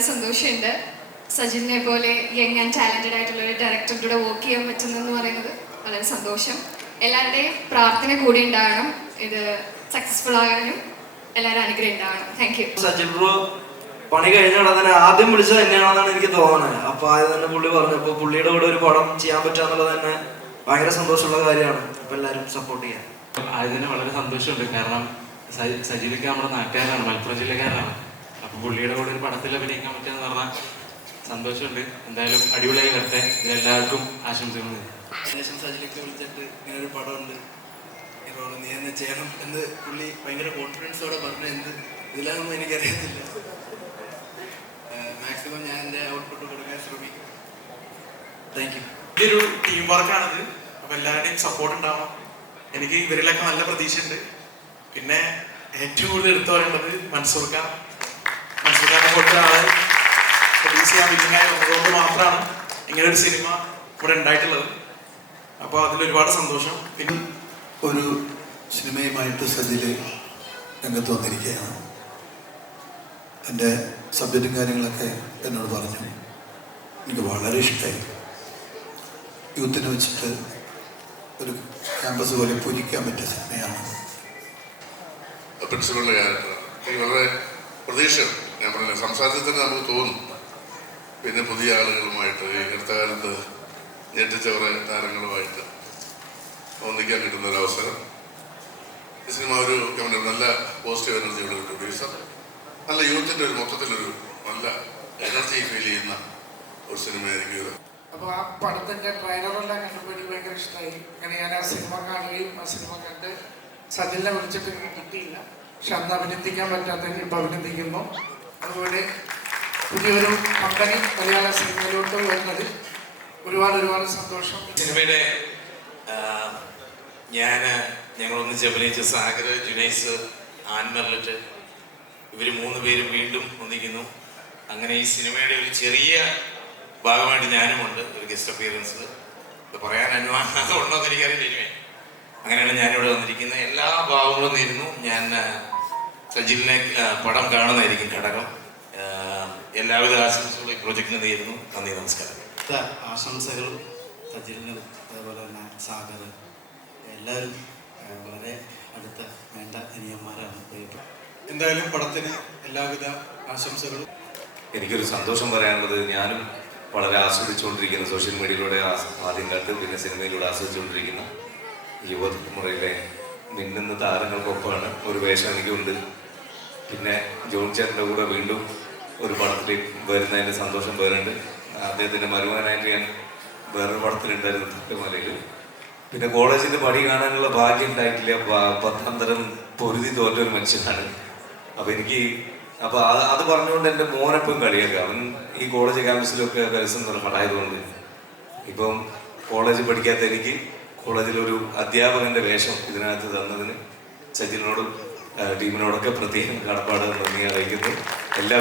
വളരെ സന്തോഷമുണ്ട്. സജിലിനെ പോലെ യങ് ആൻഡ് ടാലന്റഡ് ആയിട്ടുള്ള ഒരു ഡയറക്ടറുടെ കൂടെ വർക്ക് ചെയ്യാൻ പറ്റുന്നെന്ന് പറയുന്നത് വളരെ സന്തോഷം. എല്ലാവരുടെയും പ്രാർത്ഥന കൂടി ഉണ്ടാകണം, ഇത് സക്സസ്ഫുൾ ആകാനും എല്ലാവരും അനുഗ്രഹം ഉണ്ടാകണം. Thank you. സജിൽ ബ്രോ പണി കഴിഞ്ഞ ഉടനെ ആദ്യം വിളിച്ചത് തന്നെയാണെന്നാണ് എനിക്ക് തോന്നുന്നത്. അപ്പൊ ആദ്യം തന്നെ പുള്ളി പറഞ്ഞപ്പോൾ പുള്ളിയുടെ കൂടെ ഒരു പടം ചെയ്യാൻ പറ്റുക എന്നുള്ളത് തന്നെ ഭയങ്കര സന്തോഷമുള്ള കാര്യമാണ്. അപ്പൊ എല്ലാവരും സപ്പോർട്ട് ചെയ്യാം. ആദ്യം തന്നെ വളരെ സന്തോഷമുണ്ട്. കാരണം സജിലൊക്കെ നമ്മുടെ നാട്ടുകാരനാണ്, മലപ്പുറം ജില്ലക്കാരനാണ്. അപ്പൊ പുള്ളിയുടെ കൂടെ ഒരു പടത്തിൽ അഭിനയിക്കാൻ പറ്റുമെന്ന് പറഞ്ഞാൽ സന്തോഷമുണ്ട്. എന്തായാലും അടിപൊളിയായി വരട്ടെ. എല്ലാവർക്കും ആശംസകൾ. സജിലൊക്കെ വിളിച്ചിട്ട് ഇങ്ങനെ ഒരു പടമുണ്ട്, ഈ റോള് നീ തന്നെ ചെയ്യണം എന്ന് പുള്ളി ഭയങ്കര കോൺഫിഡൻസോടെ പറഞ്ഞ എന്ത് ഇതിലാണെന്ന് എനിക്കറിയത്തില്ല. മാക്സിമം ഞാൻ എൻ്റെ ഔട്ട്പുട്ട് കൊടുക്കാൻ ശ്രമിക്കും. Thank you. ഇതൊരു ടീം വർക്കാണിത്. അപ്പോൾ എല്ലാവരുടെയും സപ്പോർട്ട് ഉണ്ടാവണം. എനിക്ക് ഇവരിലൊക്കെ നല്ല പ്രതീക്ഷയുണ്ട്. പിന്നെ ഏറ്റവും കൂടുതൽ എടുത്തു പറയേണ്ടത് മൻസൂർഖാനെ പോലത്തെ ആള് പ്രൊഡ്യൂസ് ചെയ്യാൻ വില്ലിങ്ങായി വന്നതുകൊണ്ട് മാത്രമാണ് ഇങ്ങനെ ഒരു സിനിമ ഇവിടെ ഉണ്ടായിട്ടുള്ളത്. അപ്പോൾ അതിലൊരുപാട് സന്തോഷം. പിന്നെ ഒരു സിനിമയുമായിട്ട് സജില് രംഗത്ത് വന്നിരിക്കുകയാണ്. എൻ്റെ സബ്ജക്റ്റും കാര്യങ്ങളൊക്കെ എന്നോട് പറഞ്ഞു. എനിക്ക് വളരെ ഇഷ്ടമായി. യൂത്തിനെ വെച്ചിട്ട് ഒരു ക്യാമ്പസ് പോലെ പൂജിക്കാൻ പറ്റിയ സിനിമയാണ്. പ്രിൻസിപ്പളിൻ്റെ ക്യാരക്ടർ എനിക്ക് വളരെ പ്രതീക്ഷയാണ്. ഞാൻ പറഞ്ഞ സംസാരത്തിൽ തന്നെ നമുക്ക് തോന്നും. പിന്നെ പുതിയ ആളുകളുമായിട്ട് ഈ അടുത്ത കാലത്ത് ഞെട്ടിച്ച കുറേ താരങ്ങളുമായിട്ട് ഒന്നിക്കാൻ കിട്ടുന്ന ഒരു അവസരം. ഈ സിനിമ ഒരു നല്ല പോസിറ്റീവ് എനർജിയുള്ള ഒരു പ്രൊഡ്യൂസർ, നല്ല യൂത്തിൻ്റെ ഒരു മൊത്തത്തിലൊരു നല്ല എനർജി ഫീൽ ചെയ്യുന്ന ഒരു സിനിമയായിരിക്കും ഇത്. അപ്പോൾ ആ പടത്തിൻ്റെ ട്രെയിലറെല്ലാം കണ്ടപ്പോൾ എനിക്ക് ഭയങ്കര ഇഷ്ടമായി. അങ്ങനെ ഞാൻ ആ സിനിമ കാണുകയും ആ സിനിമ കണ്ട് സജിലിനെ വിളിച്ചിട്ട് എനിക്ക് കിട്ടിയില്ല. പക്ഷെ അന്ന് അഭിനന്ദിക്കാൻ പറ്റാത്തതിന് ഇപ്പോൾ അഭിനന്ദിക്കുന്നു. അതുപോലെ പുതിയൊരു കമ്പനി മലയാള സിനിമയിലോട്ട് വരുന്നത് ഒരുപാട് സന്തോഷം. സിനിമയുടെ ഞങ്ങളൊന്നിച്ച് അഭിനയിച്ച സാഗർ, ജുനൈസ്, ആൻമർലിറ്റ് ഇവർ 3 പേരും വീണ്ടും ഒന്നിക്കുന്നു. അങ്ങനെ ഈ സിനിമയുടെ ഒരു ചെറിയ ഭാഗമായിട്ട് ഞാനുമുണ്ട്, ഒരു ഗസ്റ്റ് അപ്പിയറൻസിൽ. ഇത് പറയാൻ അനുവാദം ഉണ്ടോ എന്ന് എനിക്കറിയില്ല. ഇനിമേ അങ്ങനെയാണ് ഞാനിവിടെ വന്നിരിക്കുന്നത്. എല്ലാ ഭാവങ്ങളും നേരുന്നു. ഞാൻ സജിലിനെ പടം കാണുന്നതായിരിക്കും ഘടകം. എല്ലാവിധ ആശംസകളും ഈ പ്രോജക്റ്റിന് നേരുന്നു. നന്ദി, നമസ്കാരം. ആശംസകളും സജിലിനും അതേപോലെ തന്നെ സാഗർ എല്ലാവരും വളരെ അടുത്ത വേണ്ട അനിയന്മാരാണ്. എന്തായാലും പടത്തിന് എല്ലാവിധ ആശംസകളും. എനിക്കൊരു സന്തോഷം പറയാനുള്ളത്, ഞാനും വളരെ ആസ്വദിച്ചുകൊണ്ടിരിക്കുന്ന സോഷ്യൽ മീഡിയയിലൂടെ ആദ്യം കണ്ട് പിന്നെ സിനിമയിലൂടെ ആസ്വദിച്ചുകൊണ്ടിരിക്കുന്ന യുവതലമുറയിലെ മിന്നുന്ന താരങ്ങൾക്കൊപ്പമാണ് ഒരു വേഷം എനിക്കുണ്ട്. പിന്നെ ജോൺ ചേട്ടൻ്റെ കൂടെ വീണ്ടും ഒരു പടത്തിൽ വരുന്നതിൻ്റെ സന്തോഷം വേറുണ്ട്. അദ്ദേഹത്തിൻ്റെ മരുമകനായിട്ട് ഞാൻ വേറൊരു പടത്തിലുണ്ടായിരുന്നു, തട്ടുമലയിൽ. പിന്നെ കോളേജിൻ്റെ പടി കാണാനുള്ള ഭാഗ്യം ഉണ്ടായിട്ടില്ല. 10ാം തരം പൊരുതി തോറ്റൊരു മനുഷ്യനാണ്. അപ്പോൾ അത് പറഞ്ഞുകൊണ്ട് എൻ്റെ മോനെപ്പം കളിയാക്കുക. അവൻ ഈ കോളേജ് ക്യാമ്പസിലൊക്കെ കരസം പടായതുകൊണ്ട് ഇപ്പം കോളേജ് പഠിക്കാത്ത എനിക്ക് കോളേജിലൊരു അധ്യാപകൻ്റെ വേഷം ഇതിനകത്ത് തന്നതിന് സജിലിനോടും ടീമിനോടൊക്കെ പ്രത്യേകം കടപ്പാട് നന്ദി അറിയിക്കുന്നു. എല്ലാ